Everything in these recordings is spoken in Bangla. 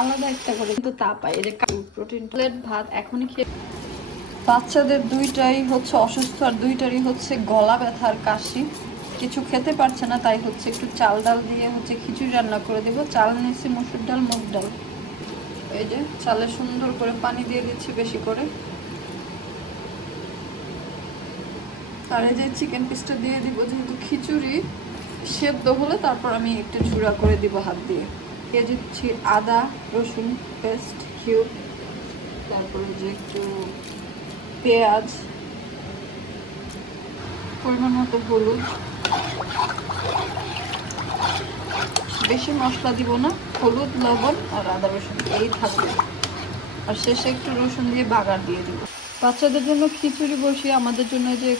আলাদা একটা করে, কিন্তু তা পাই। এই যে প্রোটিন প্লেট ভাত, এখনই খেয়ে বাচ্চাদের দুইটাই হচ্ছে অসুস্থ আর দুইটারই হচ্ছে গলা ব্যথার কাশি। কিছু খেতে পারছে না, তাই হচ্ছে একটু চাল ডাল দিয়ে হচ্ছে খিচুড়ি রান্না করে দেবো। চাল নিয়েছি মসুর ডাল, মুগ ডাল। এই যে, চালে সুন্দর করে পানি দিয়ে দিচ্ছি বেশি করে। আর এই যে চিকেন পিসটা দিয়ে দিব, যেহেতু খিচুড়ি সেদ্ধ হলে তারপর আমি একটু ঝুড়া করে দিব হাত দিয়ে। দিচ্ছি আদা, রসুন, পেস্ট, কিউব, তারপরে যে একটু পেঁয়াজ, পরিমাণ মতো হলুদ। বেশি মশলা দিব না, হলুদ, লবণ আর আদা, রসুন এই থাকবে। আর শেষে একটু রসুন দিয়ে বাগার দিয়ে দিব। বাচ্চাদের জন্য খিচুড়ি বসিয়ে আমাদের জন্য যে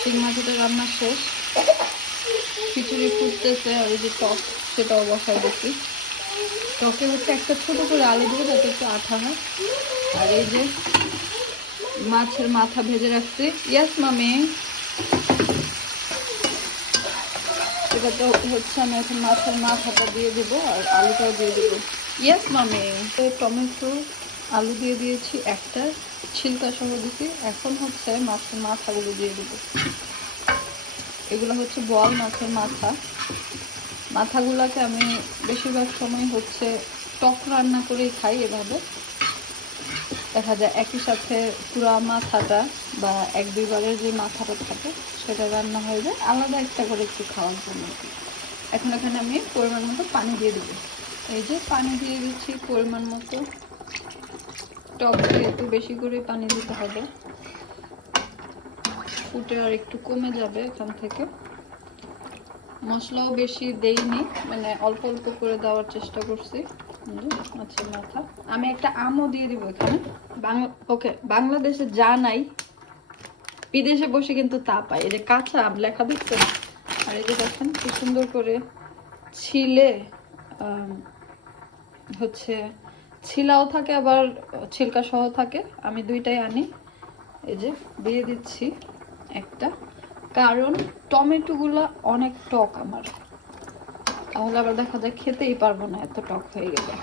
শিং মাছটা রান্না শেষ। খিচুড়ি ফুটতেছে আর এই যে টক, সেটাও বসাই দিচ্ছি। টকে হচ্ছে একটা ছোট করে আলু দেবো, যাতে একটু আঠা হয়। আর এই যে মাছের মাথা ভেজে রাখছি। ইয়াস মামি এটাতে হচ্ছে আমি এখন মাছের মাথাটা দিয়ে দিব আর আলুটাও দিয়ে দিব। ইয়াস মামি তো টমেটো, আলু দিয়ে দিয়েছি একটা ছিলকা সহ দিচ্ছি এখন হচ্ছে মাছের মাথাগুলো দিয়ে দিব। এগুলো হচ্ছে বল মাছের মাথা। মাথাগুলোকে আমি বেশিরভাগ সময় হচ্ছে টক রান্না করেই খাই এভাবে। দেখা যায় একই সাথে পুরা মাথাটা বা এক দুইবারের যে মাথাটা থাকে, সেটা রান্না হয়ে যায়। আলাদা একটা করে একটু খাওয়ার জন্য। এখন এখানে আমি পরিমাণ মতো পানি দিয়ে দেবো। এই যে পানি দিয়ে দিচ্ছি পরিমাণ মতো। টক যেহেতু বেশি করে পানি দিতে হবে। ফুটে আর একটু কমে যাবে এখান থেকে। মশলাও বেশি দেইনি মানে অল্প অল্প করে দেওয়ার চেষ্টা করছি। মাছের মাথা। আমি একটা আমও দিয়ে দিব এখানে। বাংলা ওকে, বাংলাদেশে যা নাই, বিদেশে বসে কিন্তু তা পাই। এই যে কাঁচা আম লেখা দেখছেন? আর এই যে দেখেন, কি সুন্দর করে ছিলে হচ্ছে ছিলাও থাকে আবার ছিলকা সহ থাকে। আমি দুইটাই আনি। এই যে, দিয়ে দিচ্ছি। একটা। কারণ টমেটোগুলো অনেক টক আমার। তাহলে আবার দেখা যায় খেতেই পারব না, এত টক হয়ে গেলে।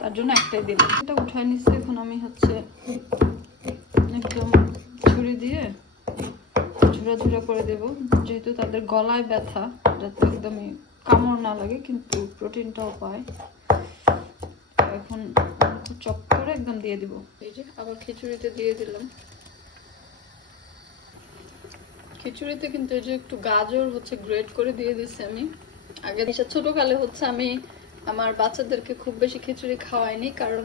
তার জন্য একটাই দিলাম। এটা উঠায় নিচ্ছি এখন আমি হচ্ছে একদম ছুরি দিয়ে ঝুরা ঝুরা করে দেব। যেহেতু তাদের গলায় ব্যথা, যাতে একদমই কামড় না লাগে, কিন্তু প্রোটিনটাও পায়। এখন চপ করে একদম দিয়ে দিব। এই যে আবার খিচুড়িতে দিয়ে দিলাম। খিচুড়িতে কিন্তু এই যে একটু গাজর হচ্ছে গ্রেট করে দিয়ে দিচ্ছি আমি। আগে ছোটকালে হচ্ছে আমি আমার বাচ্চাদেরকে খুব বেশি খিচুড়ি খাওয়াইনি কারণ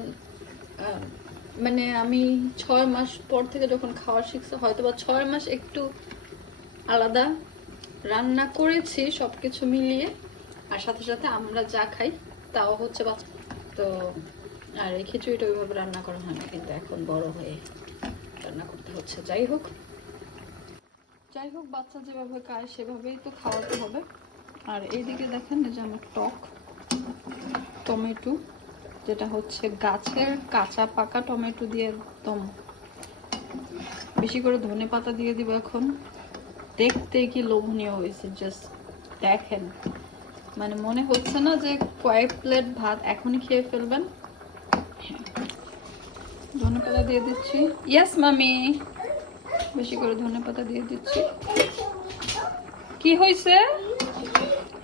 মানে আমি ছয় মাস পর থেকে যখন খাওয়া শিখছে হয়তো বা ছয় মাস একটু আলাদা রান্না করেছি সব কিছু মিলিয়ে, আর সাথে সাথে আমরা যা খাই তাও হচ্ছে বাচ্চা। তো, আর এই খিচুড়িটা ওইভাবে রান্না করা হয় না কিন্তু এখন বড় হয়ে রান্না করতে হচ্ছে। যাই হোক যাই হোক, বাচ্চা যেভাবে খায়, সেভাবেই তো খাওয়াতে হবে। আর এইদিকে দেখেন যে আমার টক টমেটো, যেটা হচ্ছে গাছের কাঁচা পাকা টমেটো দিয়ে একদম বেশি করে ধনে পাতা দিয়ে দিব এখন। দেখতে কি লোভনীয় হয়েছে জাস্ট দেখেন। মানে মনে হচ্ছে না যে কয়েক প্লেট ভাত এখনই খেয়ে ফেলবেন। ধনে পাতা দিয়ে দিচ্ছি। ইয়াস মামি। বেশি করে ধনে পাতা দিয়ে দিচ্ছি। কি হয়েছে?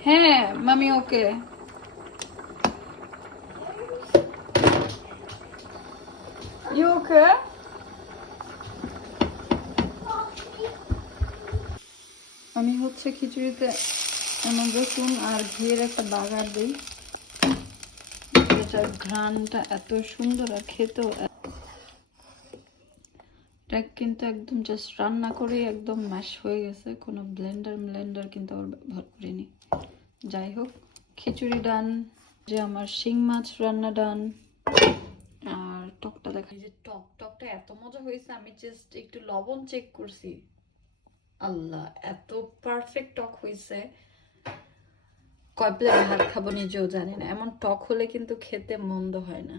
হ্যাঁ মামি ওকে। ওকে আমি হচ্ছে খিচুড়িতে এমন রসুন আর ঘিয়ের একটা বাগার দিই। ঘ্রাণটা এত সুন্দর আর খেতেও এটা কিন্তু একদম জাস্ট রান্না করেই একদম ম্যাশ হয়ে গেছে। কোনো ব্লেন্ডার ব্লেন্ডার কিন্তু আবার ব্যবহার করিনি। যাই হোক, খিচুড়ি ডান, যে আমার শিং মাছ রান্না ডান, আর টকটা দেখা যে টক, টকটা এত মজা হয়েছে, আমি জাস্ট একটু লবণ চেক করছি। আল্লাহ, এত পারফেক্ট টক হয়েছে। কয় প্লেট ভাত খাব নিজেও জানি না। এমন টক হলে কিন্তু খেতে মন্দ হয় না।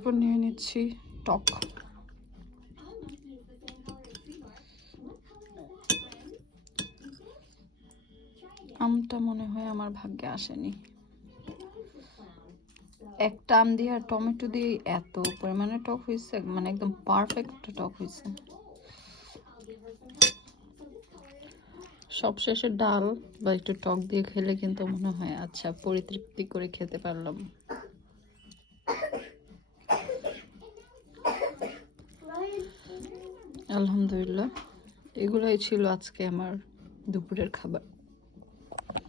তারপর নিয়ে নিচ্ছি টক। আমটা মনে হয় আমার ভাগ্যে আসেনি। একটা আম দিয়ে আর টমেটো দিয়ে এত পরিমাণে টক হয়েছে মানে একদম পারফেক্ট টক হয়েছে। সবশেষে ডাল বা একটু টক দিয়ে খেলে কিন্তু মনে হয় আচ্ছা পরিতৃপ্তি করে খেতে পারলাম। আলহামদুলিল্লাহ। এগুলোই ছিল আজকে আমার দুপুরের খাবার।